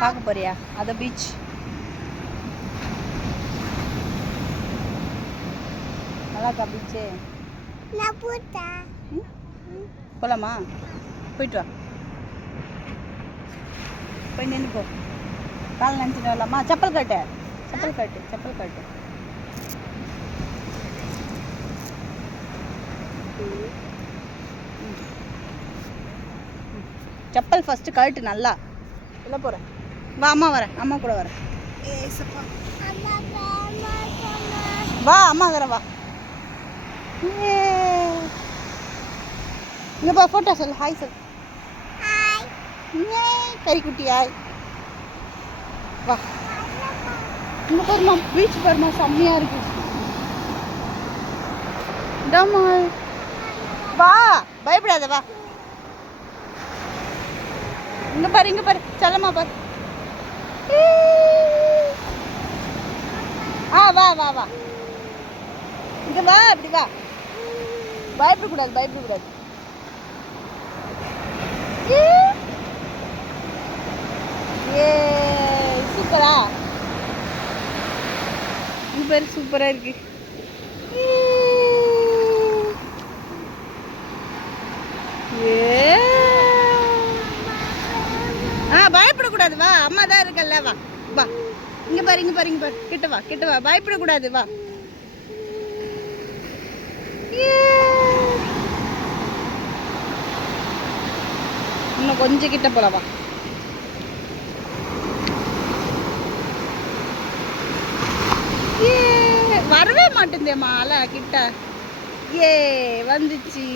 பார்க்க போறியா? அது பீச். நல்லாக்கா பீச்சு? போலாமா? போயிட்டு வா. போய் நின்று போ. கால் நினச்சிட்டு வரலாமா? செப்பல் கட்டு, செப்பல் கட்டு, செப்பல் கட்டு. செப்பல் ஃபஸ்ட்டு கழட்டு நல்லா. இல்லை போகிறேன். வா, அம்மா வரேன், அம்மா கூட வரேன். வா, அம்மா வரேன், வா. இங்கே பா, ஃபோட்டோ சொல்லு. ஹாய் சொல்லு. கறிக்குட்டி ஹாய். வா, இங்கே பாருமா, பீச் பாருமா, செம்மையாக இருக்கு. இதாம்மா, வா, பயப்படாத, வா. இங்கே பாரு, இங்கே பாரு, செல்லம்மா பாரு. வா வா வா, இங்கே வா, இப்படி வா. பயப்படக்கூடாது, பயப்படக்கூடாது. சூப்பரா இங்கே பாரு, சூப்பராக இருக்கு. பயப்படக்கூடாது, வா, அம்மா தான் இருக்கல்ல, வா வா. இங்கே பாரு, இங்கே பாரு, இங்கே பாரு, கிட்ட வா, கிட்ட வா. பயப்படக்கூடாது, வா. இன்னும் கொஞ்சம் கிட்ட போலாம், வா. வரவே மாட்டேந்தேம்மா அலை கிட்ட. வந்துச்சு.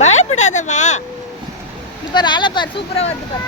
பயப்படாத, வா. இப்போ அலை பாரு, சூப்பராக வந்து பாரு.